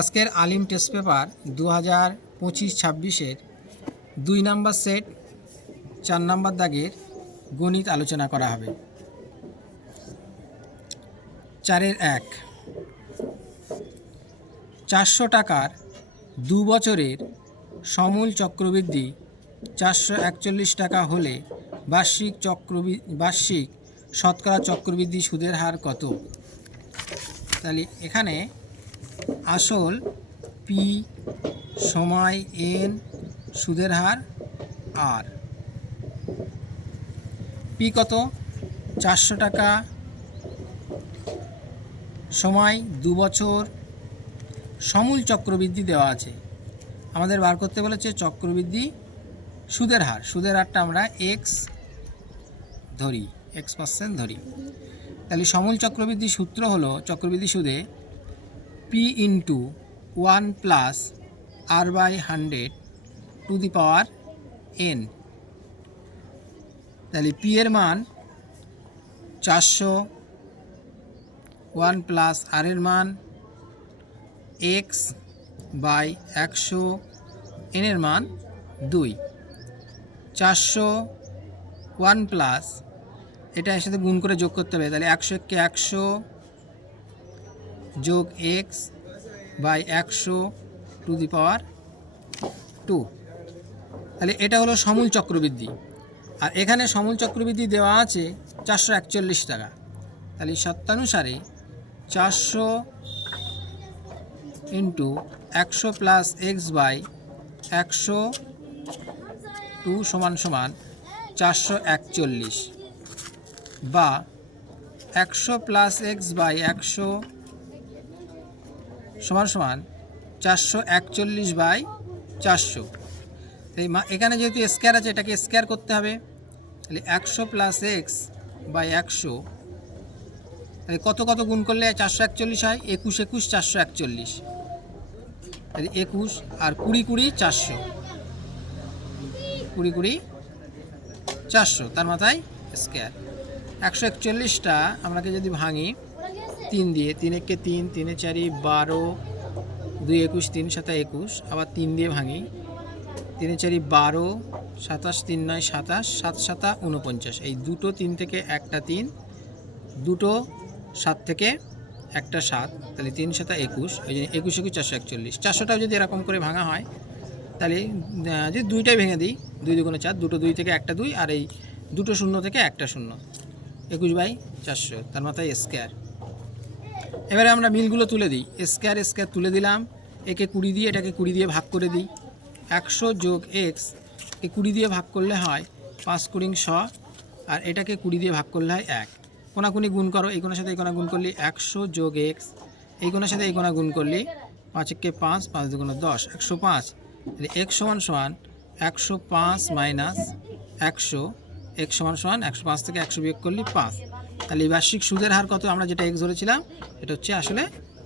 আজকের আলিম test paper দু হাজার পঁচিশ ছাব্বিশের দুই নাম্বার সেট, চার নাম্বার দাগের গণিত আলোচনা করা হবে। চারের এক, চারশো টাকার দু বছরের সমূল চক্রবৃদ্ধি চারশো একচল্লিশ টাকা হলে বার্ষিক চক্রবৃ, বার্ষিক শতকরা চক্রবৃদ্ধি সুদের হার কত? তাহলে এখানে আসল পি সময় এন সুদের হার আর পি কত? চারশো টাকা সময় দু বছর। সমূল চক্রবৃদ্ধি দেওয়া আছে। আমাদের বার করতে বলেছে চক্রবৃদ্ধি সুদের হার। সুদের হারটা আমরা এক্স ধরি এক্স পার্সেন্ট ধরি। তাহলে সমূল চক্রবৃদ্ধি সূত্র হলো চক্রবৃদ্ধি সুদে P into one plus r by hundred to the power n তাহলে পি এর মান চারশো ওয়ান প্লাস আর এর মান এক্স বাই একশো এন এর মান দুই। চারশো ওয়ান প্লাস এটা এর সাথে গুণ করে যোগ করতে হবে। তাহলে একশো এককে একশো যোগ এক্স বাই একশো টু দি পাওয়ার টু। তাহলে এটা হলো সমূল চক্রবৃদ্ধি। আর এখানে সমূল চক্রবৃদ্ধি দেওয়া আছে চারশো একচল্লিশ টাকা। তাহলে সত্যানুসারে চারশো ইন্টু একশো প্লাস এক্স বাই একশো টু সমান সমান চারশো একচল্লিশ বা একশো প্লাস এক্স বাই একশো সমান সমান চারশো একচল্লিশ বাই চারশো। মা এখানে যেহেতু স্কোয়ার আছে, এটাকে স্কোয়ার করতে হবে। তাহলে একশো প্লাস এক্স বাই একশো। তাহলে কত কত গুণ করলে চারশো একচল্লিশ হয়? একুশ একুশ, চারশো একচল্লিশ। তাহলে একুশ আর কুড়ি কুড়ি, চারশো। কুড়ি কুড়ি, চারশো, তার মাথায় স্কোয়ার একশো একচল্লিশটা, আমরাকে যদি ভাঙি তিন দিয়ে, তিন একে তিন, তিনে চারি বারো, দুই একুশ, তিন সাতা একুশ, আবার তিন দিয়ে ভাঙি। তিনে চারি বারো, সাতাশ, তিন নয়, সাতাশ, সাত সাতা উনপঞ্চাশ এই দুটো তিন থেকে একটা তিন, দুটো সাত থেকে একটা সাত, তাহলে তিন সাতা একুশ, ওই জন্য একুশ একুশ চারশো একচল্লিশ। চারশোটাও যদি এরকম করে ভাঙা হয়, তাহলে যদি দুইটাই ভেঙে দিই, দুই দুগুণে চার, দুটো দুই থেকে একটা দুই, আর এই দুটো শূন্য থেকে একটা শূন্য। একুশ বাই চারশো, তার মাথায় স্কোয়ার এবারে আমরা মিলগুলো তুলে দিই। স্কোয়ার স্কোয়ার তুলে দিলাম। একে কুড়ি দিয়ে এটাকে কুড়ি দিয়ে ভাগ করে দিই। একশো যোগ এক্স কে কুড়ি দিয়ে ভাগ করলে হয় পাঁচ কুড়িং শ, আর এটাকে কুড়ি দিয়ে ভাগ করলে হয় এক। কোনাকুনি গুণ করো, এই কোনার সাথে এই কোনা গুণ করলে একশো যোগ এক্স এই কোনার সাথে এই কোনা গুণ করলে পাঁচ একে পাঁচ পাঁচ দুগুণ দশ, একশো পাঁচ। তাহলে এক সমান সমান একশো পাঁচ মাইনাস একশো এক সমান সমান একশো পাঁচ থেকে একশো বিয়োগ করলে পাঁচ। তাহলে এই বার্ষিক সুদের হার কত? আমরা যেটা এক্স ধরেছিলাম, এটা হচ্ছে আসলে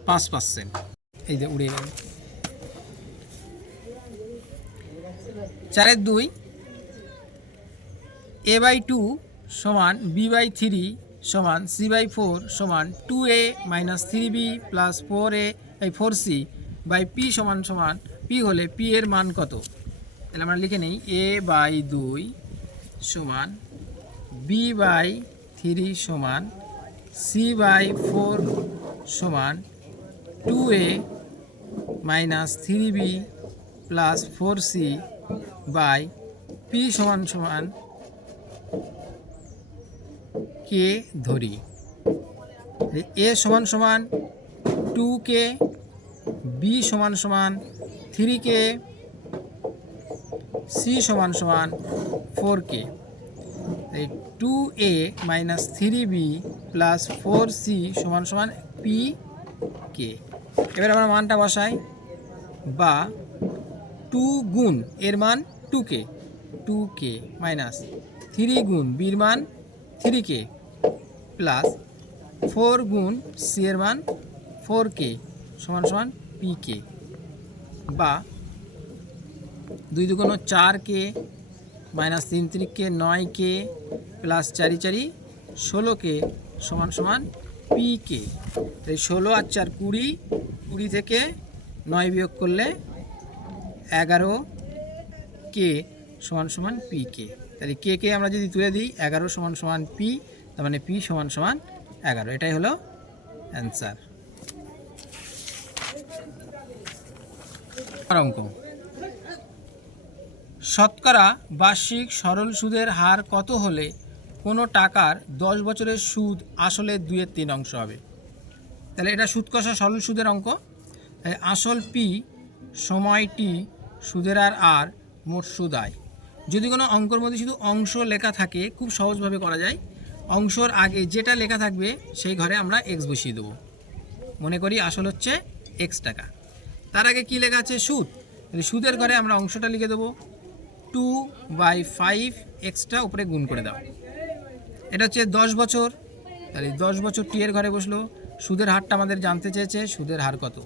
পাঁচ পার্সেন্ট এই যে উড়ে গেল। চারের দুই এ বাই টু সমান বি বাই থ্রি সমান সি বাই ফোর সমান two a minus three b plus four a by four c by p সমান সমান পি হলে পি এর মান কত? তাহলে আমরা লিখে নিই এ বাই দুই সমান বি বাই থ্রি সমান সি বাই ফোর সমান two a minus three b plus four c by p সমান সমান কে ধরি। এ সমান সমান টু কে, বি সমান সমান থ্রি কে, সি সমান সমান ফোর কে। এই two a minus three b plus four c সমান সমান পি কে এবার আমরা মানটা বসাই বা টু গুণ এর মান two k two k minus three গুণ বির মান থ্রি কে প্লাস ফোর গুণ সি এর মান ফোর কে সমান সমান পি কে বা দুই দুগুণ চার কে মাইনাস তিন তিরিকে নয় কে প্লাস চারি চারি ষোলো কে সমান সমান পি কে এই ষোলো আর চার কুড়ি কুড়ি থেকে নয় বিয়োগ করলে এগারো কে সমান সমান পি কে তাহলে কে কে আমরা যদি তুলে দিই, এগারো সমান সমান পি, তার মানে পি সমান সমান এগারো। এটাই হলো অ্যান্সার। অঙ্ক। শতকরা বার্ষিক সরল সুদের হার কত হলে কোনো টাকার দশ বছরের সুদ আসলে দুইয়ের তিন অংশ হবে? তাহলে এটা সুদ কষা সরল সুদের অঙ্ক। আসল পি সময় টি সুদের আর আর মোট সুদ আয়। যদি কোনো অঙ্কর মধ্যে শুধু অংশ লেখা থাকে, খুব সহজভাবে করা যায়। অংশর আগে যেটা লেখা থাকবে, সেই ঘরে আমরা এক্স বসিয়ে দেবো। মনে করি আসল হচ্ছে এক্স টাকা। তার আগে কি লেখা আছে? সুদ। সুদের ঘরে আমরা অংশটা লিখে দেবো। টু বাই ফাইভ এক্সট্রা উপরে গুণ করে দাও। এটা হচ্ছে দশ বছর। তাহলে দশ বছর টি এর ঘরে বসল। সুদের হারটা আমাদের জানতে চেয়েছে, সুদের হার কত?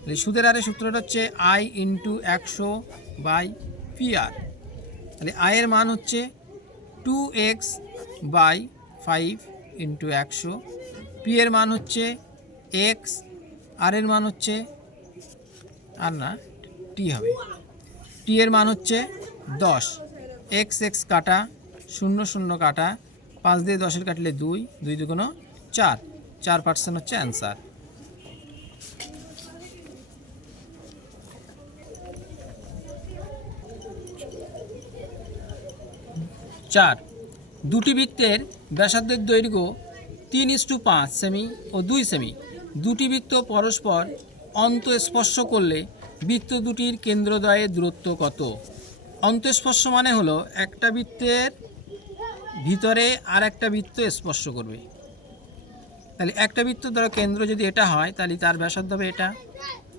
তাহলে সুদের হারের সূত্রটা হচ্ছে আই ইন্টু একশো বাই পি আর তাহলে আয়ের মান হচ্ছে two x by five into একশো। পি এর মান হচ্ছে এক্স আর এর মান হচ্ছে, আর না টি হবে। টি এর মান হচ্ছে দশ। এক্স এক্স কাটা, শূন্য শূন্য কাটা, পাঁচ দিয়ে দশের কাটলে দুই দুই দুগুণ চার। চার পার্সেন্ট হচ্ছে অ্যান্সার চার। দুটি বৃত্তের ব্যাসার্ধের দৈর্ঘ্য তিন ইস টু পাঁচ সেমি ও দুই সেমি। দুটি বৃত্ত পরস্পর অন্তঃস্পর্শ করলে বৃত্ত দুটির কেন্দ্রদ্বয়ের দূরত্ব কত? অন্তঃস্পর্শ মানে হলো একটা বৃত্তের ভিতরে আর একটা বৃত্ত স্পর্শ করবে। তাহলে একটা বৃত্ত ধরো কেন্দ্র যদি এটা হয়, তাহলে তার ব্যাসার্ধ হবে এটা।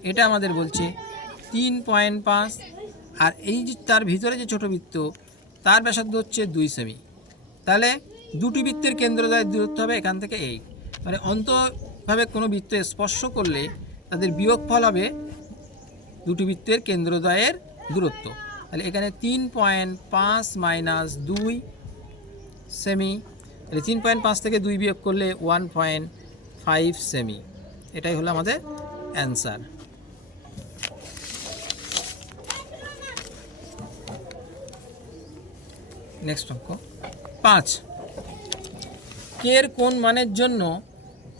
এটা আমাদের বলছে তিন পয়েন্ট পাঁচ। আর এই যে তার ভিতরে যে ছোট বৃত্ত, তার ব্যাসার্ধ হচ্ছে দুই সেমি। তাহলে দুটি বৃত্তের কেন্দ্রদ্বয়ের দূরত্ব হবে এখান থেকে এই। মানে অন্তভাবে কোনো বৃত্ত স্পর্শ করলে তাদের বিয়োগফল হবে দুটি বৃত্তের কেন্দ্রদ্বয়ের দূরত্ব। তাহলে এখানে তিন পয়েন্ট পাঁচ মাইনাস দুই সেমি, তাহলে তিন পয়েন্ট পাঁচ থেকে দুই বিয়োগ করলে ওয়ান পয়েন্ট ফাইভ সেমি। এটাই হলো আমাদের অ্যান্সার। নেক্সট অঙ্ক। পাঁচ। কের কোন মানের জন্য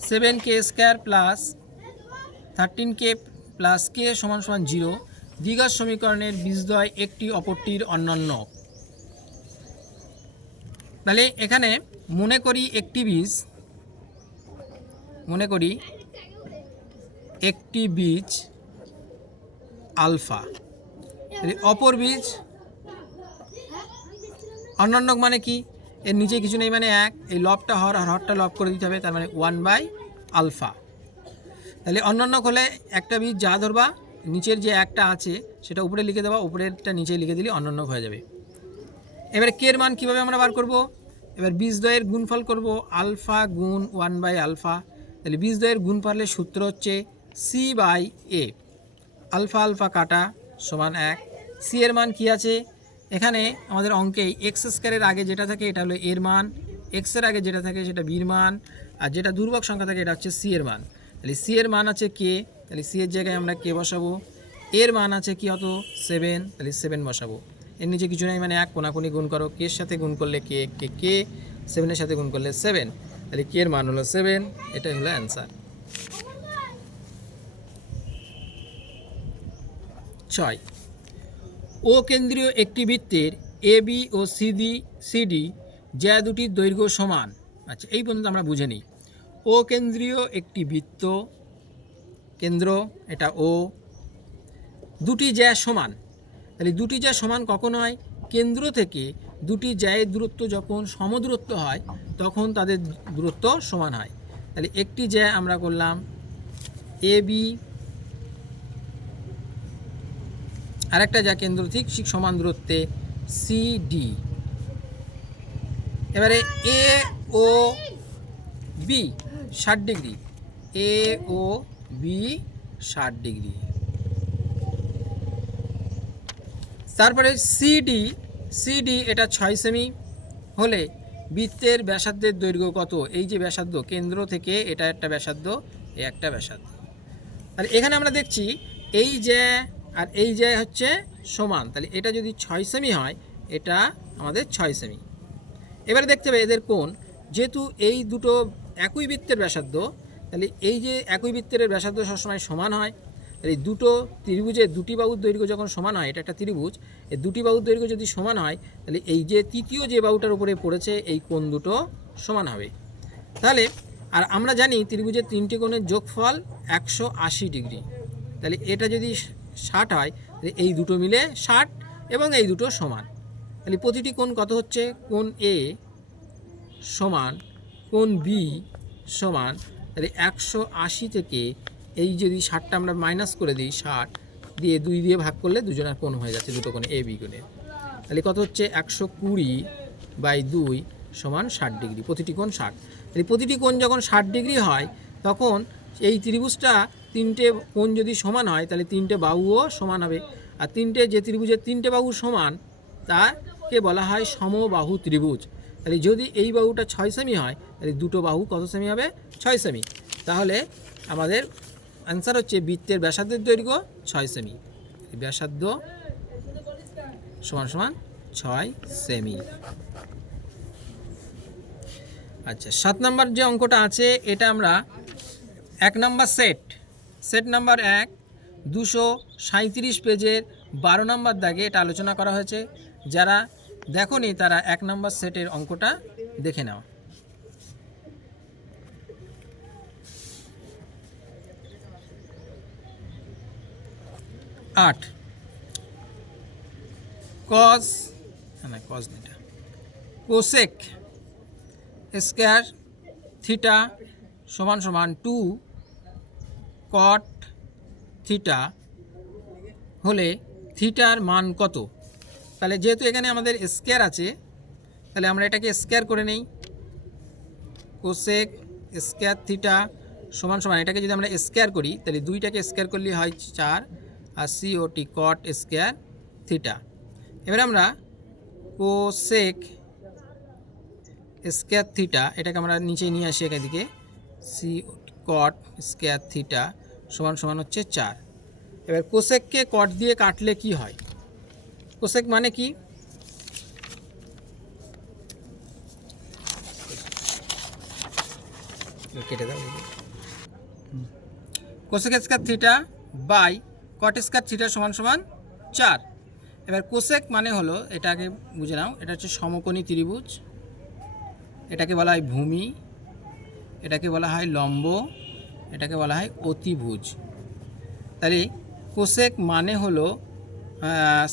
seven k square plus thirteen k plus k সমান সমান জিরো দ্বিঘাত সমীকরণের বীজদ্বয় একটি, অপরটির অন্যান্য তাহলে এখানে মনে করি একটি বীজ, মনে করি একটি বীজ আলফা। অপর বীজ অন্যান্য মানে কি? এর নিচে কিছু নেই মানে এক, এই লবটা হর আর হরটা লব করে দিতে হবে, তার মানে ওয়ান বাই আলফা। তাহলে অন্যান্য হলে একটা বীজ যা ধরবা নিচের যে একটা আছে, সেটা উপরে লিখে দেওয়া, উপরেরটা নিচে লিখে দিলে অন্যান্য হয়ে যাবে। এবারে কের মান কীভাবে আমরা বার করব? এবার বীজদ্বয়ের গুণফল করব আলফা গুণ ওয়ান বাই আলফা। তাহলে বীজদ্বয়ের গুণফলের সূত্র হচ্ছে c by a alpha alpha কাটা সমান এক। সি এর মান কি আছে? এখানে আমাদের অঙ্কে এক্স স্কোয়ারের আগে যেটা থাকে এটা হলো এর মান এক্সের আগে যেটা থাকে সেটা বির মান, আর যেটা দুর্বক সংখ্যা থাকে এটা হচ্ছে সি এর মান। তাহলে সি এর মান আছে কে? তাহলে সি এর জায়গায় আমরা কে বসাবো? এর মান আছে কি অত? সেভেন তাহলে সেভেন বসাবো। এর নিচে কিছু নাই মানে এক কোনাকুনি গুণ করো। কে সাথে গুণ করলে কে কে কে? সেভেনের সাথে গুণ করলে সেভেন তাহলে কে এর মান হলো সেভেন এটাই হলো অ্যান্সার ছয়। ও কেন্দ্রীয় একটি বৃত্তের এ বি ও সিডি সিডি যা দুটির দৈর্ঘ্য সমান। আচ্ছা এই পর্যন্ত আমরা বুঝে নিই। ও কেন্দ্রীয় একটি বৃত্ত কেন্দ্র, এটা ও দুটি জ্যা সমান। তাহলে দুটি জ্যা সমান কখন হয়? কেন্দ্র থেকে দুটি জ্যায়ের দূরত্ব যখন সমদূরত্ব হয়, তখন তাদের দূরত্ব সমান হয়। তাহলে একটি জ্যা আমরা করলাম এ বি আরেকটা যা কেন্দ্র ঠিক ঠিক সমান দূরত্বে সি ডি এবারে এ ও বি ষাট ডিগ্রি। এ ও বি ষাট ডিগ্রি। তারপরে সিডি সিডি এটা ছয় সেমি হলে বৃত্তের ব্যাসার্ধের দৈর্ঘ্য কত? এই যে ব্যাসার্ধ, কেন্দ্র থেকে এটা একটা ব্যাসার্ধ এই একটা ব্যাসার্ধ। আর এখানে আমরা দেখছি এই যে, আর এই যে হচ্ছে সমান। তাহলে এটা যদি ছয় সেমি হয়, এটা আমাদের ছয় সেমি এবারে দেখতে হবে এদের কোণ। যেহেতু এই দুটো একই বৃত্তের ব্যাসার্ধ তাহলে এই যে একই বৃত্তের ব্যাসার্ধ সবসময় সমান হয়, তাহলে দুটো ত্রিভুজের দুটি বাহুর দৈর্ঘ্য যখন সমান হয়, এটা একটা ত্রিভুজ, এই দুটি বাহুর দৈর্ঘ্য যদি সমান হয়, তাহলে এই যে তৃতীয় যে বাহুটার উপরে পড়েছে, এই কোণ দুটো সমান হবে। তাহলে, আর আমরা জানি ত্রিভুজের তিনটি কোণের যোগফল একশো আশি ডিগ্রি। তাহলে এটা যদি ষাট হয়, তাহলে এই দুটো মিলে ষাট এবং এই দুটো সমান। তাহলে প্রতিটি কোণ কত হচ্ছে? কোণ এ সমান, কোণ বি সমান তাহলে একশো আশি থেকে এই যদি ষাটটা আমরা মাইনাস করে দিই ষাট, দিয়ে দুই দিয়ে ভাগ করলে দুজনের কোণ হয়ে যাচ্ছে দুটো কোণে এ বি কোণে। তাহলে কত হচ্ছে? একশো কুড়ি বাই দুই সমান ষাট ডিগ্রি, প্রতিটি কোণ ষাট। তাহলে প্রতিটি কোণ যখন ষাট ডিগ্রি হয়, তখন এই ত্রিভুজটা তিনটে কোণ যদি সমান হয়, তাহলে তিনটে বাহুও সমান হবে। আর তিনটে যে ত্রিভুজের তিনটে বাহু সমান, তাকে বলা হয় সমবাহু ত্রিভুজ। তাহলে যদি এই বাহুটা ছয় সেমি হয়, তাহলে দুটো বাহু কত সেমি হবে? ছয় সেমি। তাহলে আমাদের অ্যান্সার হচ্ছে বৃত্তের ব্যাসার্ধের দৈর্ঘ্য ছয় সেমি ব্যাসার্ধ সমান সমান ছয় সেমি আচ্ছা সাত নাম্বার যে অঙ্কটা আছে, এটা আমরা এক নাম্বার সেট সেট নাম্বার এক, দুশো সাঁত্রিশ পেজের বারো নাম্বার দাগে এটা আলোচনা করা হয়েছে। যারা দেখনি, তারা এক নাম্বার সেটের অঙ্কটা দেখে নাও। আট। কজ না কজ এটা কোসেক স্কোয়ার থিটা সমান সমান টু কট থিটা হলে থিটার মান কত? তাহলে যেহেতু এখানে আমাদের স্কোয়ার আছে, তাহলে আমরা এটাকে স্কোয়ার করে নেই। কোসেক স্কোয়ার থিটা সমান সমান, এটাকে যদি আমরা স্কোয়ার করি, তাহলে দুইটাকে স্কোয়ার করলে হয় চার। আর C O T cot square theta এবার আমরা কোসেক স্কোয়ার থিটা এটাকে আমরা নিচে নিয়ে আসি এদিকে সি কট স্কোয়ার থিটা সমান সমান হচ্ছে চার। এবার কোসেককে কট দিয়ে কাটলে কি হয়? কোসেক মানে কি? কেটে দাও। Cosec square theta by cot square theta সমান সমান চার। এবার কোসেক মানে হলো এটাকে বুঝে নাও, এটা হচ্ছে সমকোণী ত্রিভুজ। এটাকে বলা হয় ভূমি, এটাকে বলা হয় লম্ব, এটাকে বলা হয় অতিভুজ। তাহলে কোসেক মানে হলো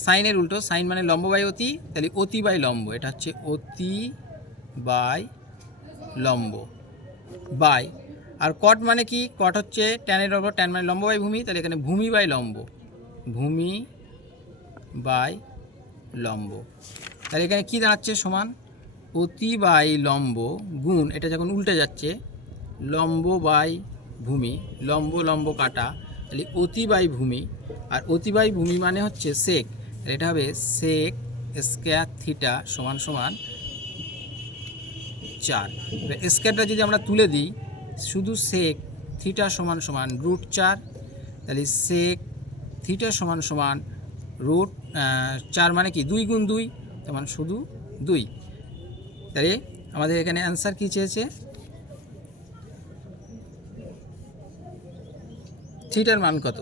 সাইনের উল্টো, সাইন মানে লম্ব বাই অতি, তাহলে অতি বাই লম্ব, এটা হচ্ছে অতি বাই লম্ব। বাই আর কট মানে কি? কট হচ্ছে ট্যানের ওপর ট্যান মানে লম্ব বাই ভূমি, তাহলে এখানে ভূমি বাই লম্ব। ভূমি বাই লম্ব। তাহলে এখানে কি দাঁড়াচ্ছে সমান? অতি বাই লম্ব গুণ, এটা যখন উল্টে যাচ্ছে, লম্ব বাই ভূমি, লম্ব লম্ব কাটা, তাহলে অতি বাই ভূমি, আর অতি বাই ভূমি মানে হচ্ছে সেক এটা হবে সেক স্কোয়ার থিটা সমান সমান চার। স্কোয়ারটা যদি আমরা তুলে দিই শুধু সেক থিটা সমান সমান রুট চার, তাহলে সেক থিটা সমান সমান রুট চার মানে কি? দুই গুণ দুই তেমন শুধু দুই। তাহলে আমাদের এখানে অ্যান্সার কী চেয়েছে? থিটার মান কত?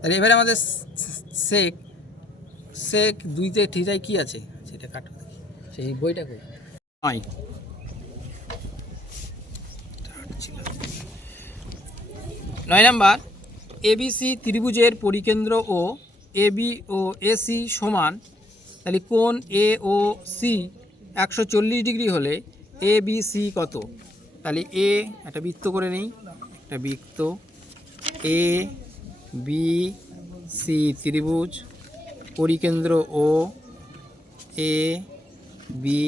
তাহলে এবারে আমাদের সেক সেক দুইতে থিটায় কি আছে? সেটা কাটো সেই বইটা কই? নয়। নয় নাম্বার এবিসি ত্রিভুজের পরিকেন্দ্র ও এবি ও এসি সমান, তাহলে কোন এ ও সি একশো চল্লিশ ডিগ্রি হলে এ বি সি কত? তাহলে এ একটা বৃত্ত করে নেই, একটা বৃত্ত এ বি সি ত্রিভুজ, পরিকেন্দ্র ও এ বি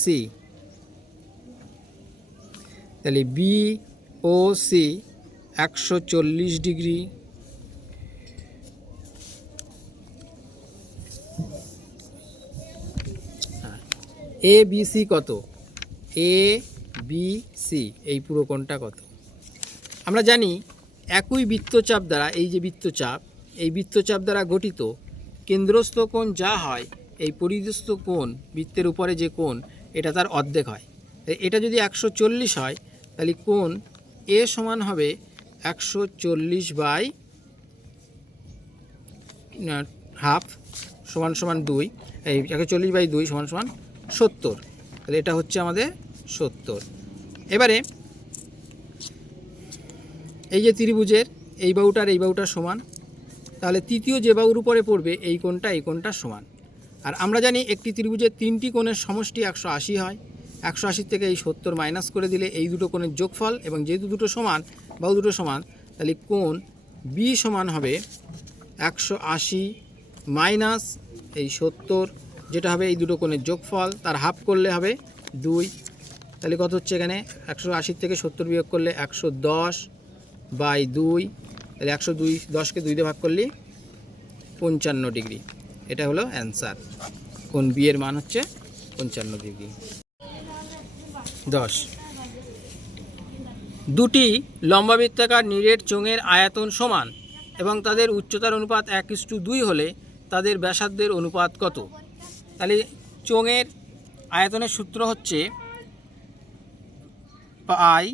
সি তাহলে বি ও সি একশো চল্লিশ ডিগ্রি। এ, বি, সি কত? এ, বি, সি, এই পুরো কোণটা কত? আমরা জানি একই বৃত্তচাপ দ্বারা, এই যে বৃত্তচাপ, এই বৃত্তচাপ দ্বারা গঠিত কেন্দ্রস্থ কোণ যা হয়, এই পরিদস্থ কোণ, বৃত্তের উপরে যে কোণ, এটা তার অর্ধেক হয়। এটা যদি একশো চল্লিশ হয়, তাহলে কোণ এ সমান হবে একশো চল্লিশ বাই হাফ সমান সমান দুই। এই একশো চল্লিশ বাই দুই সমান সমান সত্তর। তাহলে এটা হচ্ছে আমাদের সত্তর। এবারে এই যে ত্রিভুজের, এই বাউটার এই বাউটার সমান, তাহলে তৃতীয় যে বাউর উপরে পড়বে এই কোণটা এই কোণটা সমান। আর আমরা জানি একটি ত্রিভুজের তিনটি কোণের সমষ্টি একশো আশি হয়। একশো আশি থেকে এই সত্তর মাইনাস করে দিলে এই দুটো কোণের যোগফল এবং যেহেতু দুটো সমান বাহু দুটো সমান, তাহলে কোণ বি সমান হবে একশো আশি মাইনাস এই সত্তর, যেটা হবে এই দুটো কোণের যোগফল, তার হাফ করলে হবে দুই। তাহলে কত হচ্ছে এখানে? একশো আশির থেকে সত্তর বিয়োগ করলে একশো দশ বাই দুই। তাহলে একশো দুই, দশকে দুই ভাগ করলে পঞ্চান্ন ডিগ্রি। এটা হলো অ্যান্সার কোন বিয়ের মান হচ্ছে পঞ্চান্ন ডিগ্রি। দশ। দুটি লম্বাবৃত্তাকার নিরেট চোঙের আয়তন সমান এবং তাদের উচ্চতার অনুপাত এক ইস্টু দুই হলে তাদের ব্যাসার্ধের অনুপাত কত? তাহলে চোঙের আয়তনের সূত্র হচ্ছে পাই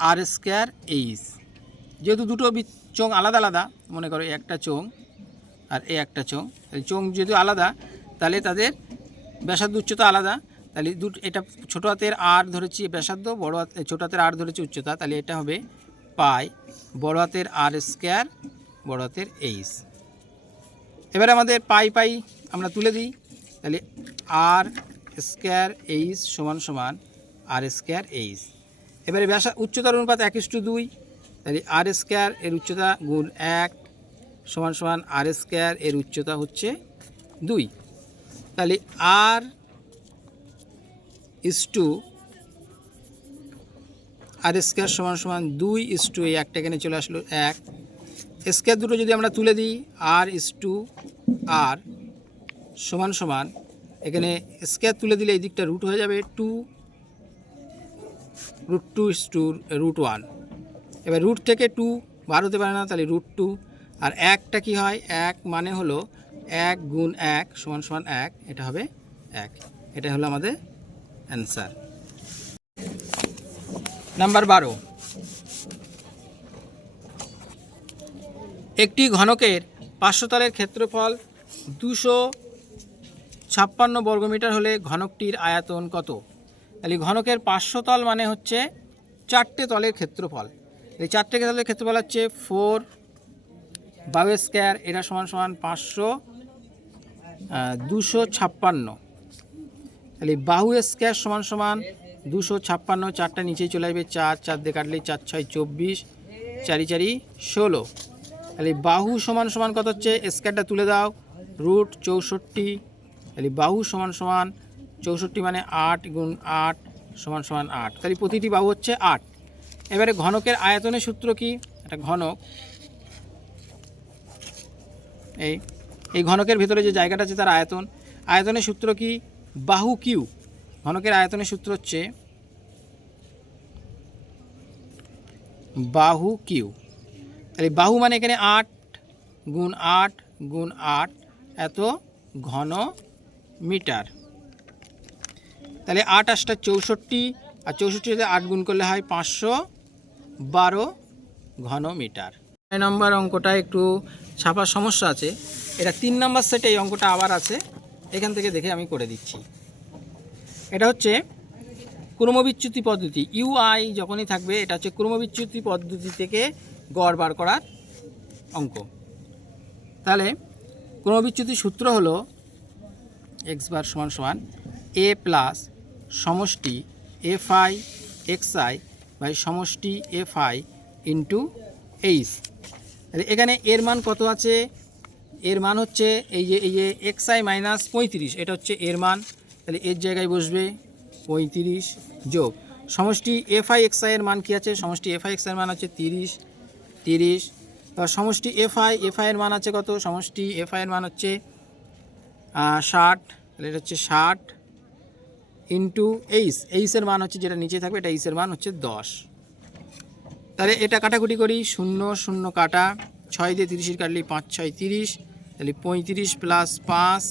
আর স্কোয়ার এইচ। যেহেতু দুটো চোঙ আলাদা আলাদা, মনে করো একটা চোঙ আর এই একটা চোঙ। চোঙ যেহেতু আলাদা, তাহলে তাদের ব্যাসার্ধ উচ্চতা আলাদা তাহলে দুটো, এটা ছোটো হাতের আর ধরেছি ব্যাসার্ধ, বড় হাত ছোটো হাতের আর ধরেছি উচ্চতা, তাহলে এটা হবে পাই। বড় হাতের আর স্কোয়ার বড় হাতের এইচ এবারে আমাদের পাই পাই আমরা তুলে দিই, তাহলে আর স্কোয়ার এইচ সমান সমান আর স্কোয়ার এইচ এবারে ব্যাসা, উচ্চতার অনুপাত এক ইস্টু দুই, তাহলে আর স্কোয়ার এর উচ্চতা গুণ এক সমান সমান আর স্কোয়ার এর উচ্চতা হচ্ছে দুই। তাহলে আর ইস টু আর স্কোয়ার সমান সমান দুই ইস টু এই একটা এখানে চলে আসলো এক। স্কোয়ার দুটো যদি আমরা তুলে দিই আর ইস টু আর সমান সমান, এখানে স্কোয়ার তুলে দিলে এই দিকটা রুট হয়ে যাবে two root two is two root one এবার রুট থেকে টু বার হতে পারে না, তাহলে রুট টু আর একটা কি হয়? এক মানে হলো এক গুণ এক সমান সমান এক, এটা হবে এক। এটা হলো আমাদের অ্যান্সার। নাম্বার বারো। একটি ঘনকের পাঁচশো তলের ক্ষেত্রফল দুশো ছাপ্পান্ন বর্গমিটার হলে ঘনকটির আয়তন কত? তাহলে ঘনকের পাঁচশো তল মানে হচ্ছে চারটে তলের ক্ষেত্রফল। এই চারটে তলের ক্ষেত্রফল হচ্ছে ফোর বাউ স্কোয়ার, এটা সমান সমান পাঁচশো দুশো ছাপ্পান্ন। তাহলে বাহু স্কোয়ার সমান সমান দুশো ছাপ্পান্ন, চারটা নিচেই চলে আসবে চার চার দিয়ে কাটলে চার, ছয়, চব্বিশ, চারি চারি, ষোলো। তাহলে বাহু সমান সমান কত হচ্ছে? স্কোয়ারটা তুলে দাও রুট চৌষট্টি। তাহলে বাহু সমান সমান চৌষট্টি মানে আট গুণ আট সমান সমান আট। তাহলে প্রতিটি বাহু হচ্ছে আট। এবারে ঘনকের আয়তনের সূত্র কি? একটা ঘনক। এই এই ঘনকের ভেতরে যে জায়গাটা আছে তার আয়তন। আয়তনের সূত্র কি? বাহু কিউ, ঘনকের আয়তনের সূত্র হচ্ছে বাহু কিউ। তাহলে বাহু মানে এখানে আট গুণ আট গুণ আট, এত ঘন মিটার। তাহলে আট আটটা চৌষট্টি, আর চৌষট্টিতে আট গুণ করলে হয় পাঁচশো বারো ঘন মিটার। নয় নম্বর অঙ্কটা একটু ছাপার সমস্যা আছে। এটা তিন নম্বর সেটে এই অঙ্কটা আবার আছে। এখান থেকে দেখে আমি করে দিচ্ছি। এটা হচ্ছে ক্রমবিচ্যুতি পদ্ধতি। ইউআই যখনই থাকবে, এটা হচ্ছে ক্রমবিচ্যুতি পদ্ধতি থেকে গড় বার করার অঙ্ক। তাহলে ক্রমবিচ্যুতি সূত্র হলো এক্স বার সমান সমান এ প্লাস সমষ্টি f i x i by সমষ্টি এফ আই ইন্টু এইচ এখানে এর মান কত আছে? এর মান হচ্ছে এই যে এই যে এক্স আই মাইনাস পঁয়ত্রিশ, এটা হচ্ছে এর মান। তাহলে এর জায়গায় বসবে পঁয়ত্রিশ যোগ। সমষ্টি এফ আই এক্স মান কী আছে? সমষ্টি এফ আই এক্স মান হচ্ছে তিরিশ তিরিশ। এবার সমষ্টি এফ আই এফ আই এর মান আছে কত? সমষ্টি এফ এর মান হচ্ছে ষাট। তাহলে এটা হচ্ছে ষাট ইন্টু এইস এইসের মান হচ্ছে যেটা নিচে থাকবে, এটা এইসের মান হচ্ছে দশ। তাহলে এটা কাটাকুটি করি। শূন্য শূন্য কাটা। ছয় দিয়ে তিরিশের কাটলি পাঁচ, ছয়, তিরিশ। তাহলে পঁয়ত্রিশ প্লাস পাঁচ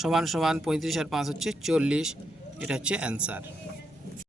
সমান সমান পঁয়ত্রিশ আর পাঁচ হচ্ছে চল্লিশ। এটা হচ্ছে অ্যান্সার